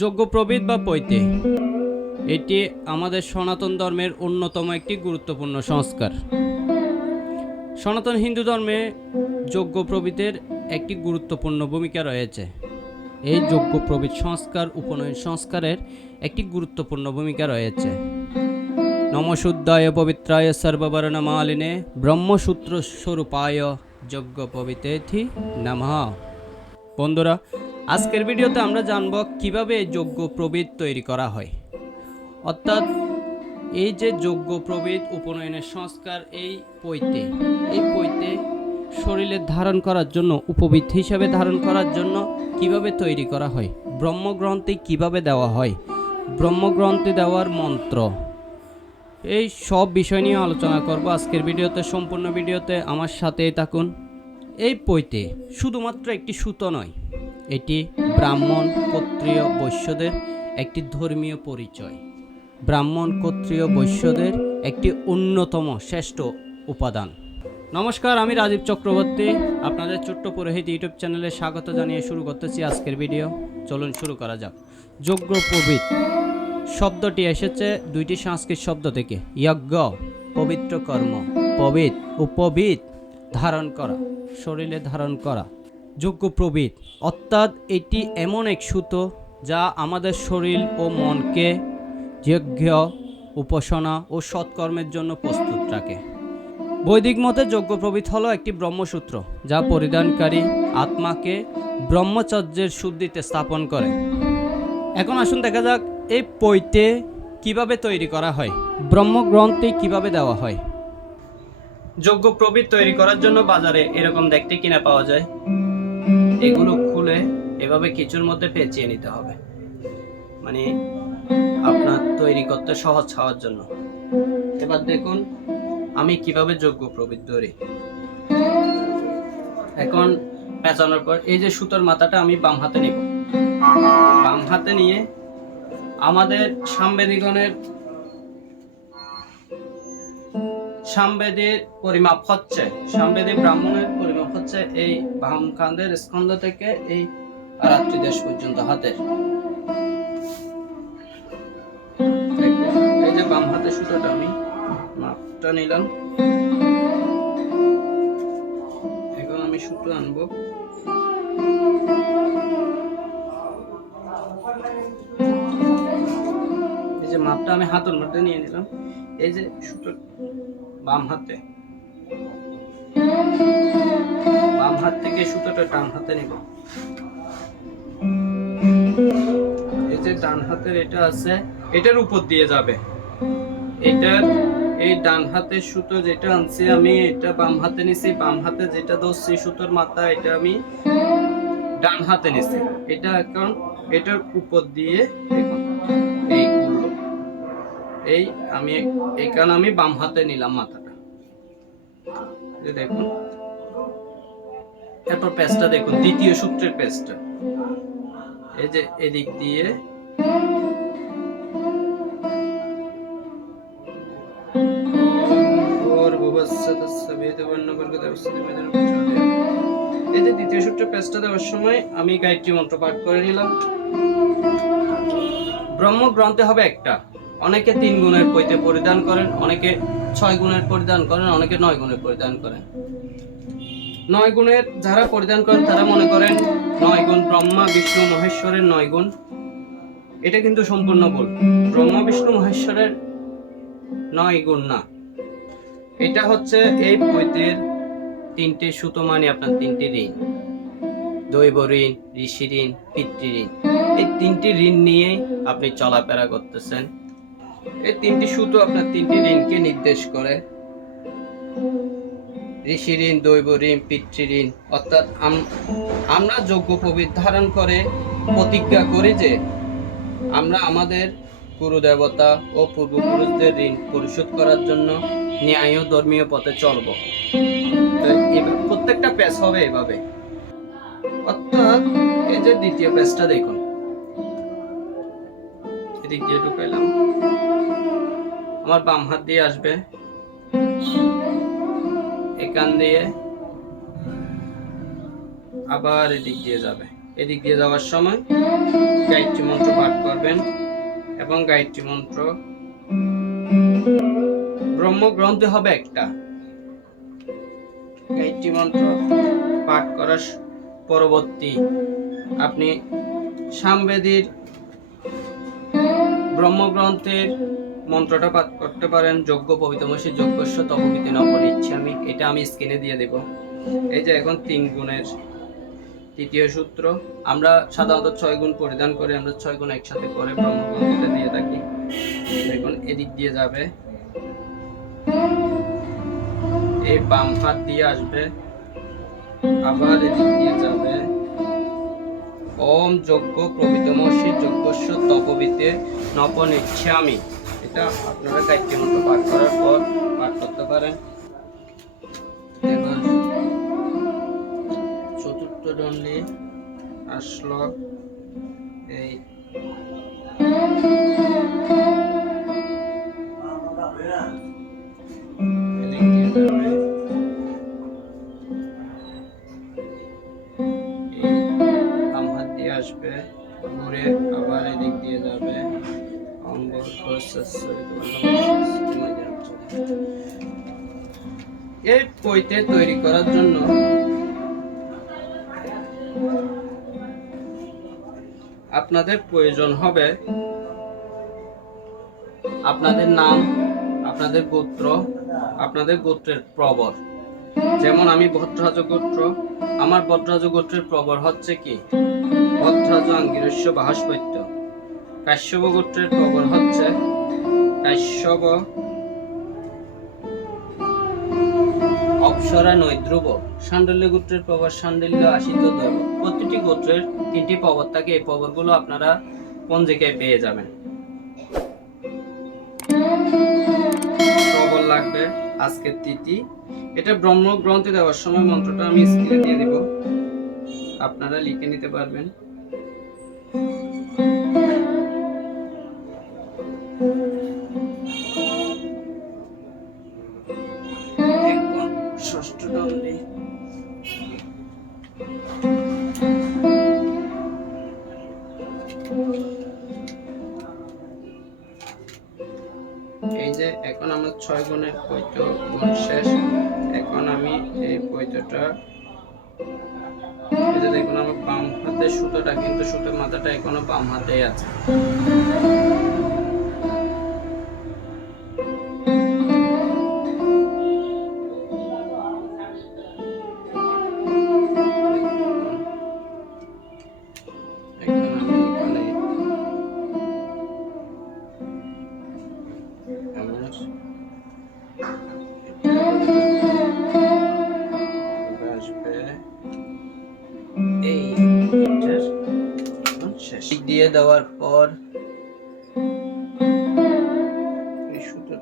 যজ্ঞপ্রবিদ বা পৈতে, এটি আমাদের সনাতন ধর্মের অন্যতম একটি গুরুত্বপূর্ণ সংস্কার। সনাতন হিন্দু ধর্মে যজ্ঞপ্রবিতের একটি গুরুত্বপূর্ণ ভূমিকা রয়েছে। এই যজ্ঞপ্রবিত সংস্কার, উপনয়ন সংস্কারের একটি গুরুত্বপূর্ণ ভূমিকা রয়েছে। নমশুদ্ধায় পবিত্রায় সর্ববর্ণ মালিনে ব্রহ্মসূত্র স্বরূপায় যজ্ঞ পবিতেথি নমঃ। বন্ধুরা আজকের ভিডিওতে আমরা জানব কীভাবে যজ্ঞ প্রবিদ তৈরি করা হয়। অর্থাৎ এই যে যোগ্য প্রবিদ উপনয়নের সংস্কার এই পৈতে এই পৈতে শরীরে ধারণ করার জন্য উপবিদ হিসাবে ধারণ করার জন্য কীভাবে তৈরি করা হয়, ব্রহ্মগ্রন্থে কীভাবে দেওয়া হয়, ব্রহ্মগ্রন্থে দেওয়ার মন্ত্র। এই সব বিষয় নিয়ে আলোচনা করব আজকের ভিডিওতে, সম্পূর্ণ ভিডিওতে। আমার সাথেই থাকুন। এই পৈতে শুধুমাত্র একটি সুতো নয় এটি ব্রাহ্মণ ক্ষত্রিয় বৈশ্যদের একটি ধর্মীয় পরিচয়। ব্রাহ্মণ ক্ষত্রিয় বৈশ্যদের একটি অন্যতম শ্রেষ্ঠ উপাদান। নমস্কার, আমি রাজীব চক্রবর্তী। আপনাদের ছোট্ট পুরোহিত ইউটিউব চ্যানেলে স্বাগত জানিয়ে শুরু করতেছি আজকের ভিডিও। চলুন শুরু করা যাক। যজ্ঞ প্রবিত শব্দটি এসেছে দুইটি সংস্কৃত শব্দ থেকে। যজ্ঞ, পবিত্র কর্ম। পবিত, উপবিত, ধারণ করা। শরীরে ধারণ করা। যজ্ঞ প্রবিত অর্থাৎ এটি এমন এক সুতো যা আমাদের শরীর ও মনকে যজ্ঞ, উপাসনা ও সৎকর্মের জন্য প্রস্তুত রাখে। বৈদিক মতে যজ্ঞ প্রবিত হলো একটি ব্রহ্মসূত্র যা পরিধানকারী আত্মাকে ব্রহ্মচর্যের শুদ্ধিতে স্থাপন করে। এখন আসুন দেখা যাক এই পৈতে কীভাবে তৈরি করা হয়, ব্রহ্মগ্রন্থে কীভাবে দেওয়া হয়। যজ্ঞ প্রবৃত তৈরি করার জন্য বাজারে এরকম দেখতে কিনা পাওয়া যায়। এগুলো খুলে এভাবে কিছুর মধ্যে পেঁচিয়ে নিতে হবে। মানে আপনার তৈরি করতে সহজ হওয়ার জন্য। এবার দেখুন, আমি কীভাবে যোগ্য প্রবৃত ধরি। এখন পেঁচানোর পর এই যে সুতোর মাথাটা আমি বাম হাতে নিব। বাম হাতে নিয়ে আমাদের সাংবেদিগণের সামবেদের পরিমাপ হচ্ছে। সামবেদী ব্রাহ্মণের হচ্ছে এই বাম কাঁধের স্কন্ধ থেকে এই রাত্রি দেশ পর্যন্ত হাতের এই যে বাম হাতে সুতোটা আমি মাপটা নিলাম। এখন আমি সুতো আনব। এই যে মাপটা আমি হাতের মধ্যে নিয়ে নিলাম। এই যে সুতো বাম হাতে। হাত থেকে সুতোটা ডান হাতে নিব। এই যে ডান হাতের এটা আছে, এটার উপর দিয়ে যাবে। এটার এই ডান হাতের সুতো যেটা আনছি আমি, এটা বাম হাতে নিছি, বাম হাতে যেটা ধরছি সুতোর মাথা, এটা আমি ডান হাতে নিছি। এটা এখন এটার উপর দিয়ে এই এই আমি এখানে আমি বাম হাতে নিলাম মাথাটা। দেখুন এরপর পেস্টটা দেখুন, দ্বিতীয় সূত্রের পেস্টটা এই যে এদিক দিয়ে। এই যে দ্বিতীয় সূত্রের পেস্টটা দেওয়ার সময় আমি গায়ত্রী মন্ত্র পাঠ করে নিলাম। ব্রহ্মগ্রন্থে হবে একটা। অনেকে তিন গুণের পৈতে পরিধান করেন, অনেকে ছয় গুণের পরিধান করেন, অনেকে নয় গুণের পরিধান করেন। নয় গুণের যারা পরিধান করেন তারা মনে করেন নয় গুণ ব্রহ্মা, বিষ্ণু, মহেশ্বরের নয় গুণ। এটা কিন্তু সম্পূর্ণ ভুল। ব্রহ্মা, বিষ্ণু, মহেশ্বরের নয় গুণ না। এটা হচ্ছে এই পৈতের তিনটে সুতো মানে আপনার তিনটি ঋণ। দৈব ঋণ, ঋষি ঋণ, পিতৃ ঋণ। এই তিনটি ঋণ নিয়ে আপনি চলাফেরা করতেছেন। এই তিনটি সুতো আপনার তিনটি ঋণকে নির্দেশ করে। ঋষি ঋণ দৈব ঋণ, পিতৃ ঋণ। অর্থাৎ আমরা যোগ্য পবিত্র ধারণ করে, প্রতিজ্ঞা করি যে আমরা আমাদের গুরু দেবতা ও পূর্বপুরুষদের ঋণ পরিশোধ করার জন্য ন্যায় ধর্মীয় পথে চলব। প্রত্যেকটা পেজ হবে এভাবে। অর্থাৎ এই যে দ্বিতীয় পেজটা দেখুন। এদিক দিয়ে ঢুকাইলাম। আমার বাম হাত দিয়ে আসবে। এখান দিয়ে আবার এদিক দিয়ে যাবে। এদিক দিয়ে যাওয়ার সময় গায়ত্রী মন্ত্র পাঠ করবেন এবং গায়ত্রী মন্ত্র ব্রহ্মগ্রন্থে হবে একটা। গায়ত্রী মন্ত্র পাঠ করার পরবর্তী আপনি সামবেদীর ব্রহ্মগ্রন্থের মন্ত্রটা পাঠ করতে পারেন, যজ্ঞ পবিত্রমসী যজ্ঞস্ব তপবিতে নপর ইচ্ছামি এটা আমি স্ক্রিনে দিয়ে দেব। এই যে এখন তিন গুণের তৃতীয় সূত্র। আমরা সাধারণত ছয় গুণ পরিধান করে আমরা ছয় গুণ একসাথে করে ব্রহ্মগ্রন্থটা দিয়ে থাকি। দেখুন, এদিক দিয়ে যাবে। এই বাম হাত দিয়ে আসবে। আবার এদিক দিয়ে যাবে। ওম যজ্ঞ প্রবিতমসি যজ্ঞস্য তপবিতে নপ নিচ্ছামি এটা আপনারা গায়ত্রী মতো পাঠ করার পর পাঠ করতে পারেন। চতুর্থ দণ্ডে আসলো এই পৈতে তৈরি করার জন্য আপনাদের প্রয়োজন হবে আপনাদের নাম, আপনাদের গোত্র, আপনাদের গোত্রের প্রবর। যেমন আমি ভদ্রাজ গোত্র, আমার ভদ্রাজ গোত্রের প্রবর হচ্ছে কি? ভদ্রাজ আঙ্গিরস্য বাহস্পত্য। কাশ্যপ গোত্রের প্রবর হচ্ছে কাশ্যপ অপসরা নৈদ্রব সান্ডল্য গোত্রের প্রবর সান্ডল্য আশিত দৈব প্রতিটি গোত্রের তিনটি প্রবর থাকে। এই প্রবরগুলো আপনারা পঞ্জিকায় পেয়ে যাবেন? প্রবল লাগবে আজকের তিথি। এটা ব্রহ্ম গ্রন্থে দেওয়ার সময় মন্ত্রটা আমি স্ক্রিনে দিয়ে দিব। আপনারা লিখে নিতে পারবেন। এখন এই যে এখন আমার ছয় গুণের পৈত গুণ শেষ, এখন আমি এই পৈতটা দেখুন আমার বাম হাতে সুতোটা, কিন্তু সুতোর মাথাটা এখনও বাম হাতেই আছে।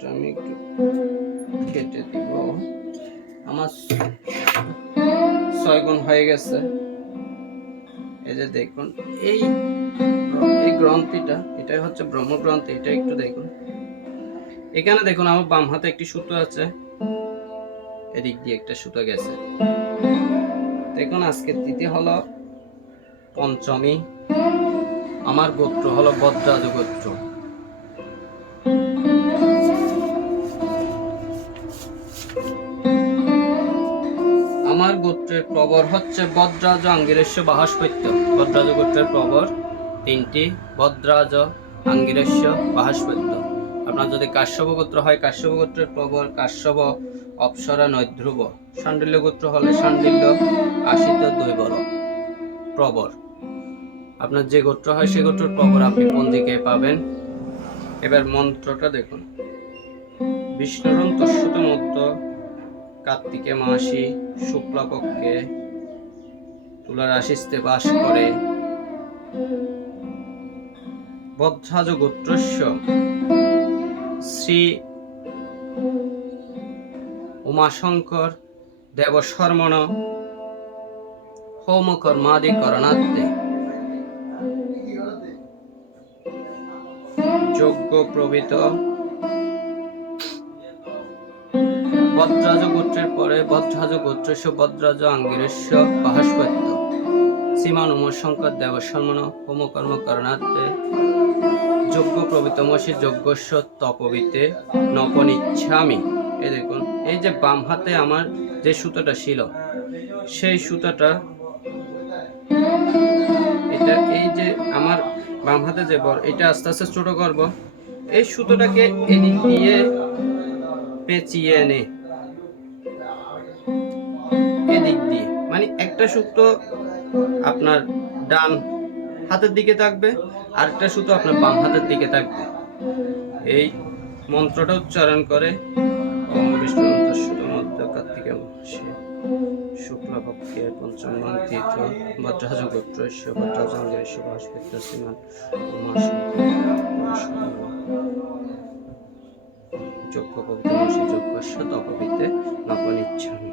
সুতোটা আমি একটু কেটে দিব। আমার ছয় গুণ হয়ে গেছে। এই যে দেখুন, এই এই গ্রন্থিটা, এটাই হচ্ছে ব্রহ্মগ্রন্থি, এটা একটু দেখুন। এখানে দেখুন, আমার বাম হাতে একটি সুতো আছে। এদিক দিয়ে একটা সুতো গেছে। দেখুন আজকের তিথি হলো পঞ্চমী। আমার গোত্র হলো বদ্রাজ গোত্র। আমার গোত্রের প্রবর হচ্ছে বদ্রাজ আঙ্গিরেশ্য বাহাস্পত্য। বদ্রাজ গোত্রের প্রবর তিনটি, বদ্রাজ আঙ্গিরেশ্য বাহাস্পত্য। আপনার যদি কাশ্যপ গোত্র হয়, কাশ্যপ গোত্রের প্রবর কাশ্যপ, অপসরা, নৈধ্রুব। শান্ডিল্য গোত্র হলে শান্ডিল্য আশিত, দৈবর প্রবর। আপনার যে গোত্র হয়, সে গোত্রের প্রবর আপনি পঞ্জিকায় পাবেন? এবার মন্ত্রটা দেখুন। বিষ্ণুরম তস্যত মধ্য কার্তিকে মাসি শুক্লাপক্ষে তুলা রাশিস্তে বাস করে। বদ্ধাজ গোত্রস্য শ্রী উমাশঙ্কর দেবশর্মণ হোম কর্মাদি করণার্থে যজ্ঞ প্রভৃত বদ্রাজ গোত্রের পরে বদ্রাজ গোত্রস্য বদ্রাজ আঙ্গিরেস্য বাহস্পত্য। শ্রীমান উমর শঙ্কর দেব সন্মান হোম কর্ম করণার্থে যজ্ঞ প্রভৃতমসী যজ্ঞস্ব তপবিতে ইচ্ছামি এই দেখুন, এই যে বাম হাতে আমার যে সুতোটা ছিল, সেই সুতোটা, এটা এই যে আমার বাম হাতে যে বর, এটা আস্তে আস্তে ছোট করব। এই সুতোটাকে এদিক দিয়ে পেঁচিয়ে এনে মানে একটা সুতো আপনার ডান হাতের দিকে থাকবে আর একটা সুতো আপনার বাম হাতের দিকে থাকবে। এই মন্ত্রটা উচ্চারণ করে ওম বিষ্ণু তীর্থ যোগ্য পবিত্র তপবিতে নবনিচ্ছামি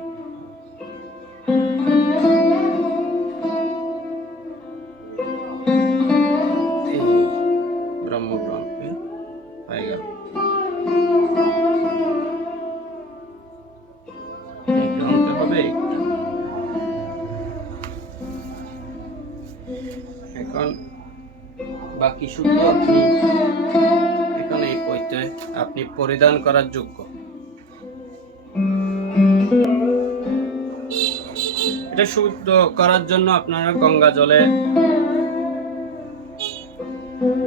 পরিধান করার যোগ্য। এটা শুদ্ধ করার জন্য আপনারা গঙ্গা জলে,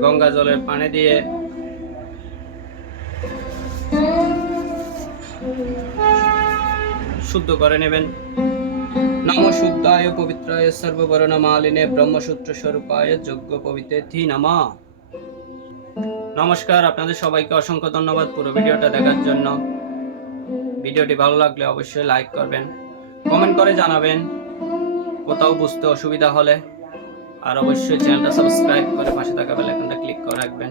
গঙ্গা জলের পানি দিয়ে শুদ্ধ করে নেবেন। নম শুদ্ধায় পবিত্রায় সর্ববর্ণ মালিনে ব্রহ্মসূত্র স্বরূপায় যোগ্য পবিত্রে থি নামা। নমস্কার, আপনাদের সবাইকে অসংখ্য ধন্যবাদ পুরো ভিডিওটা দেখার জন্য। ভিডিওটি ভালো লাগলে অবশ্যই লাইক করবেন, কমেন্ট করে জানাবেন কোথাও বুঝতে অসুবিধা হলে। আর অবশ্যই চ্যানেলটা সাবস্ক্রাইব করে পাশে থাকা বেল আইকনটা ক্লিক করে রাখবেন।